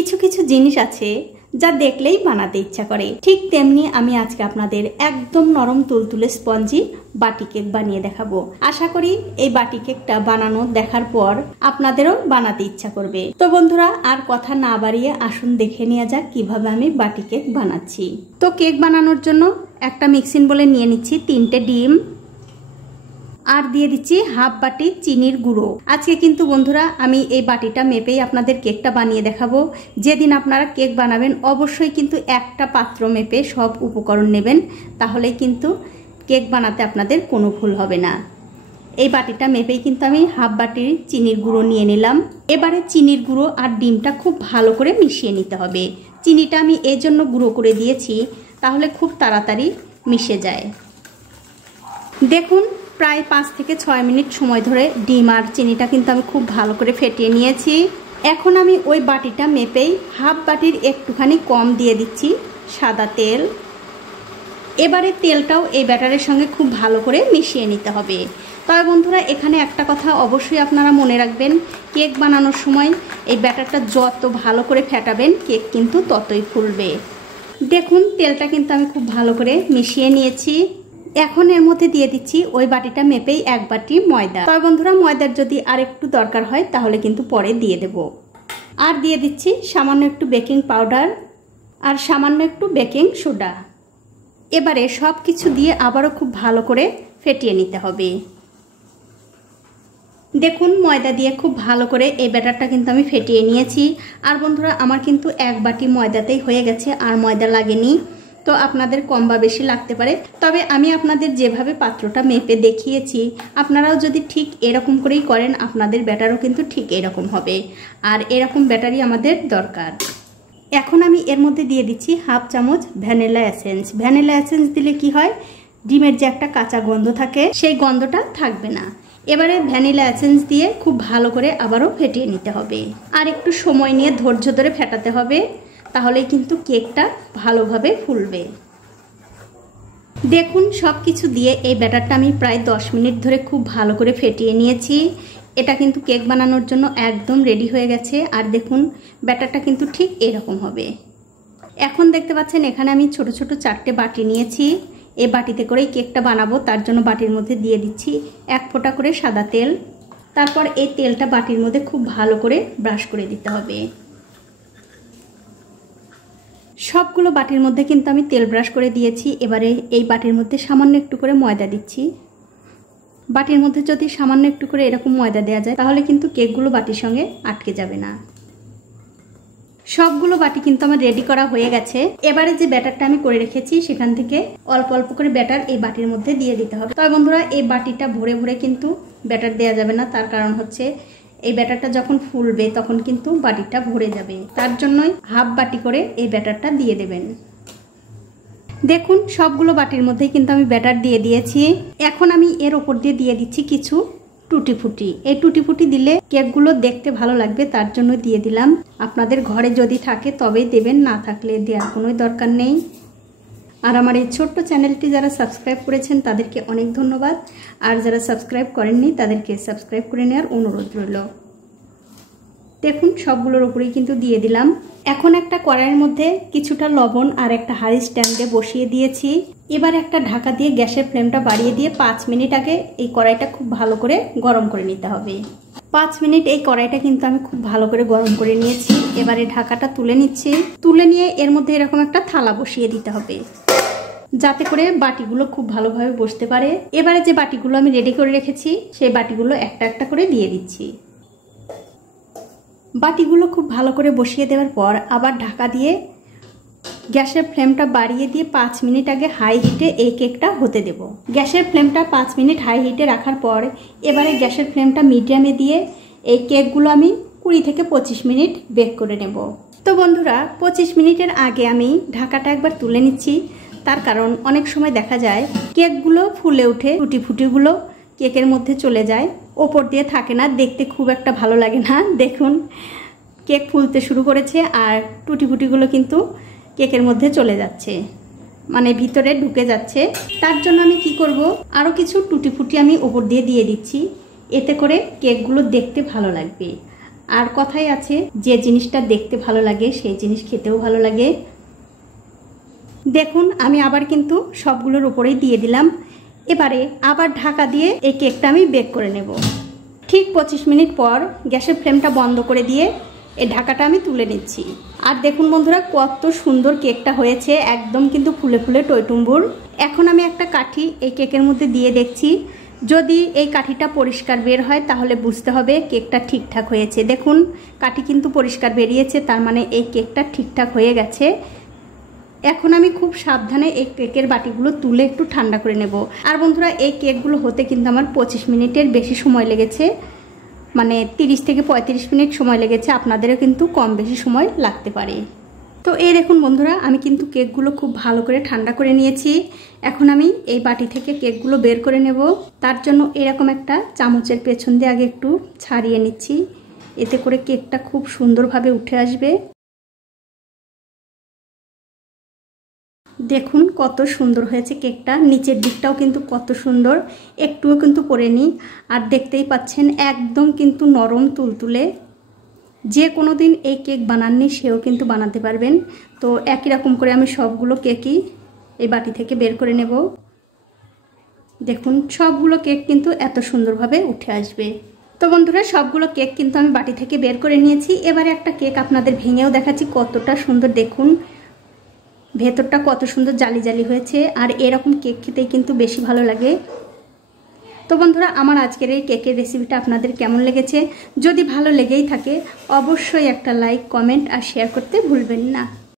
কিছু কিছু জিনিস আছে যা দেখলেই বানাতে ইচ্ছা করে। ঠিক তেমনি আমি আজকে আপনাদের একদম নরম তুলতুলে স্পঞ্জি বাটি কেক বানিয়ে দেখাবো। আশা করি এই বাটি কেকটা বানানো দেখার পর আপনাদেরও বানাতে ইচ্ছা করবে। তো বন্ধুরা, আর কথা না বাড়িয়ে আসুন দেখে নেওয়া যাক কিভাবে আমি বাটি কেক বানাচ্ছি। তো কেক বানানোর জন্য একটা মিক্সিং বলে নিয়ে নিচ্ছি 3টে ডিম, আর দিয়ে দিচ্ছি হাফ বাটি চিনির গুঁড়ো। আজকে কিন্তু বন্ধুরা আমি এই বাটিটা মেপেই আপনাদের কেকটা বানিয়ে দেখাবো। যেদিন আপনারা কেক বানাবেন অবশ্যই কিন্তু একটা পাত্র মেপে সব উপকরণ নেবেন, তাহলেই কিন্তু কেক বানাতে আপনাদের কোনো ভুল হবে না। এই বাটিটা মেপেই কিন্তু আমি হাফ বাটির চিনির গুঁড়ো নিয়ে নিলাম। এবারে চিনির গুঁড়ো আর ডিমটা খুব ভালো করে মিশিয়ে নিতে হবে। চিনিটা আমি এই জন্য গুঁড়ো করে দিয়েছি, তাহলে খুব তাড়াতাড়ি মিশে যায়। দেখুন, প্রায় 5 থেকে 6 মিনিট সময় ধরে ডিম আর চিনিটা কিন্তু আমি খুব ভালো করে ফেটিয়ে নিয়েছি। এখন আমি ওই বাটিটা মেপেই হাফ বাটির একটুখানি কম দিয়ে দিচ্ছি সাদা তেল। এবারে তেলটাও এই ব্যাটারের সঙ্গে খুব ভালো করে মিশিয়ে নিতে হবে। তবে বন্ধুরা, এখানে একটা কথা অবশ্যই আপনারা মনে রাখবেন, কেক বানানোর সময় এই ব্যাটারটা যত ভালো করে ফেটাবেন কেক কিন্তু ততই ফুলবে। দেখুন, তেলটা কিন্তু আমি খুব ভালো করে মিশিয়ে নিয়েছি। এখন এর মধ্যে দিয়ে দিচ্ছি ওই বাটিটা মেপেই 1 বাটি ময়দা। তবে বন্ধুরা, ময়দার যদি আর একটু দরকার হয় তাহলে কিন্তু পরে দিয়ে দেব। আর দিয়ে দিচ্ছি সামান্য একটু বেকিং পাউডার আর সামান্য একটু বেকিং সোডা। এবারে সব কিছু দিয়ে আবারও খুব ভালো করে ফেটিয়ে নিতে হবে। দেখুন, ময়দা দিয়ে খুব ভালো করে এই ব্যাটারটা কিন্তু আমি ফেটিয়ে নিয়েছি। আর বন্ধুরা, আমার কিন্তু 1 বাটি ময়দাতেই হয়ে গেছে, আর ময়দা লাগেনি। তো আপনাদের কম বা বেশি লাগতে পারে, তবে আমি আপনাদের যেভাবে পাত্রটা মেপে দেখিয়েছি আপনারাও যদি ঠিক এরকম করেই করেন আপনাদের ব্যাটারও কিন্তু ঠিক এরকম হবে। আর এরকম ব্যাটারই আমাদের দরকার। এখন আমি এর মধ্যে দিয়ে দিচ্ছি হাফ চামচ ভ্যানিলা এসেন্স। ভ্যানিলা এসেন্স দিলে কি হয়, ডিমের যে একটা কাঁচা গন্ধ থাকে সেই গন্ধটা থাকবে না। এবারে ভ্যানিলা এসেন্স দিয়ে খুব ভালো করে আবারও ফেটিয়ে নিতে হবে। আর একটু সময় নিয়ে ধৈর্য ধরে ফেটাতে হবে, তাহলেই কিন্তু কেকটা ভালোভাবে ফুলবে। দেখুন, সব কিছু দিয়ে এই ব্যাটারটা আমি প্রায় 10 মিনিট ধরে খুব ভালো করে ফেটিয়ে নিয়েছি। এটা কিন্তু কেক বানানোর জন্য একদম রেডি হয়ে গেছে। আর দেখুন, ব্যাটারটা কিন্তু ঠিক এরকম হবে। এখন দেখতে পাচ্ছেন এখানে আমি ছোট ছোট 4টে বাটি নিয়েছি। এই বাটিতে করেই কেকটা বানাবো, তার জন্য বাটির মধ্যে দিয়ে দিচ্ছি 1 ফোঁটা করে সাদা তেল। তারপর এই তেলটা বাটির মধ্যে খুব ভালো করে ব্রাশ করে দিতে হবে। সবগুলো বাটির মধ্যে কিন্তু আমি তেল ব্রাশ করে দিয়েছি। এবারে এই বাটির মধ্যে সামান্য একটু করে ময়দা দিচ্ছি। বাটির মধ্যে যদি সামান্য একটু করে এরকম ময়দা দেওয়া যায় তাহলে কিন্তু কেকগুলো বাটির সঙ্গে আটকে যাবে না। সবগুলো বাটি কিন্তু আমার রেডি করা হয়ে গেছে। এবারে যে ব্যাটারটা আমি করে রেখেছি সেখান থেকে অল্প অল্প করে ব্যাটার এই বাটির মধ্যে দিয়ে দিতে হবে। তবে বন্ধুরা, এই বাটিটা ভরে ভরে কিন্তু ব্যাটার দেওয়া যাবে না। তার কারণ হচ্ছে এই ব্যাটারটা যখন ফুলবে তখন কিন্তু বাটিটা ভরে যাবে। তার জন্যই হাফ বাটি করে এই ব্যাটারটা দিয়ে দেবেন। দেখুন, সবগুলো বাটির মধ্যেই কিন্তু আমি ব্যাটার দিয়ে দিয়েছি। এখন আমি এর ওপর দিয়ে দিচ্ছি কিছু টুটি ফুটি। এই টুটি ফুটি দিলে কেকগুলো দেখতে ভালো লাগবে, তার জন্য দিয়ে দিলাম। আপনাদের ঘরে যদি থাকে তবেই দেবেন, না থাকলে দেওয়ার কোনো দরকার নেই। আর আমার এই ছোট্ট চ্যানেলটি যারা সাবস্ক্রাইব করেছেন তাদেরকে অনেক ধন্যবাদ। আর যারা সাবস্ক্রাইব করেননি তাদেরকে সাবস্ক্রাইব করে নেওয়ার অনুরোধ রইল। দেখুন, সবগুলোর উপরেই কিন্তু দিয়ে দিলাম। এখন একটা কড়াইয়ের মধ্যে কিছুটা লবণ আর একটা হাঁড়ি স্ট্যান্ডে বসিয়ে দিয়েছি। এবার একটা ঢাকা দিয়ে গ্যাসের ফ্লেমটা বাড়িয়ে দিয়ে 5 মিনিট আগে এই কড়াইটা খুব ভালো করে গরম করে নিতে হবে। 5 মিনিট এই কড়াইটা কিন্তু আমি খুব ভালো করে গরম করে নিয়েছি। এবারে ঢাকাটা তুলে নিচ্ছি। তুলে নিয়ে এর মধ্যে এরকম একটা থালা বসিয়ে দিতে হবে, যাতে করে বাটিগুলো খুব ভালোভাবে বসতে পারে। এবারে যে বাটিগুলো আমি রেডি করে রেখেছি সেই বাটিগুলো একটা একটা করে দিয়ে দিচ্ছি। বাটিগুলো খুব ভালো করে বসিয়ে দেওয়ার পর আবার ঢাকা দিয়ে গ্যাসের ফ্লেমটা বাড়িয়ে দিয়ে 5 মিনিট আগে হাই হিটে এই কেকটা হতে দেব। গ্যাসের ফ্লেমটা 5 মিনিট হাই হিটে রাখার পর এবারে গ্যাসের ফ্লেমটা মিডিয়ামে দিয়ে এই কেকগুলো আমি 20 থেকে 25 মিনিট বেক করে নেব। তো বন্ধুরা, 25 মিনিটের আগে আমি ঢাকাটা একবার তুলে নিচ্ছি। তার কারণ অনেক সময় দেখা যায় কেকগুলো ফুলে উঠে টুটি ফুটিগুলো কেকের মধ্যে চলে যায়, ওপর দিয়ে থাকে না, দেখতে খুব একটা ভালো লাগে না। দেখুন, কেক ফুলতে শুরু করেছে আর টুটি ফুটিগুলো কিন্তু কেকের মধ্যে চলে যাচ্ছে, মানে ভিতরে ঢুকে যাচ্ছে। তার জন্য আমি কি করব, আরও কিছু টুটি ফুটি আমি ওপর দিয়ে দিচ্ছি। এতে করে কেকগুলো দেখতে ভালো লাগবে। আর কথাই আছে, যে জিনিসটা দেখতে ভালো লাগে সেই জিনিস খেতেও ভালো লাগে। দেখুন আমি আবার কিন্তু সবগুলোর উপরেই দিয়ে দিলাম। এবারে আবার ঢাকা দিয়ে এই কেকটা আমি বেক করে নেব। ঠিক 25 মিনিট পর গ্যাসের ফ্লেমটা বন্ধ করে দিয়ে এই ঢাকাটা আমি তুলে নিচ্ছি। আর দেখুন বন্ধুরা কত সুন্দর কেকটা হয়েছে, একদম কিন্তু ফুলে ফুলে টইটুম্বুর। এখন আমি একটা কাঠি এই কেকের মধ্যে দিয়ে দেখছি, যদি এই কাঠিটা পরিষ্কার বের হয় তাহলে বুঝতে হবে কেকটা ঠিকঠাক হয়েছে। দেখুন কাঠি কিন্তু পরিষ্কার বেরিয়েছে, তার মানে এই কেকটা ঠিকঠাক হয়ে গেছে। এখন আমি খুব সাবধানে এই কেকের বাটিগুলো তুলে একটু ঠান্ডা করে নেব। আর বন্ধুরা এই কেকগুলো হতে কিন্তু আমার 25 মিনিটের বেশি সময় লেগেছে, মানে 30 থেকে 35 মিনিট সময় লেগেছে। আপনাদেরও কিন্তু কম বেশি সময় লাগতে পারে। তো এই দেখুন বন্ধুরা আমি কিন্তু কেকগুলো খুব ভালো করে ঠান্ডা করে নিয়েছি। এখন আমি এই বাটি থেকে কেকগুলো বের করে নেব। তার জন্য এরকম একটা চামচের পেছন দিয়ে আগে একটু ছাড়িয়ে নিচ্ছি, এতে করে কেকটা খুব সুন্দরভাবে উঠে আসবে। দেখুন কত সুন্দর হয়েছে কেকটা, নিচের দিকটাও কিন্তু কত সুন্দর, একটুও কিন্তু পড়েনি। আর দেখতেই পাচ্ছেন একদম কিন্তু নরম তুলতুলে। যে কোনো দিন এই কেক বানাননি সেও কিন্তু বানাতে পারবেন। তো একই রকম করে আমি সবগুলো কেকই এই বাটি থেকে বের করে নেব। দেখুন সবগুলো কেক কিন্তু এত সুন্দরভাবে উঠে আসবে। তো বন্ধুরা সবগুলো কেক কিন্তু আমি বাটি থেকে বের করে নিয়েছি। এবারে একটা কেক আপনাদের ভেঙেও দেখাচ্ছি, কতটা সুন্দর দেখুন, ভেতরটা কত সুন্দর জালি জালি হয়েছে। আর এরকম কেক খেতেই কিন্তু বেশি ভালো লাগে। তো বন্ধুরা আমার আজকের এই কেকের রেসিপিটা আপনাদের কেমন লেগেছে? যদি ভালো লেগেই থাকে অবশ্যই একটা লাইক, কমেন্ট আর শেয়ার করতে ভুলবেন না।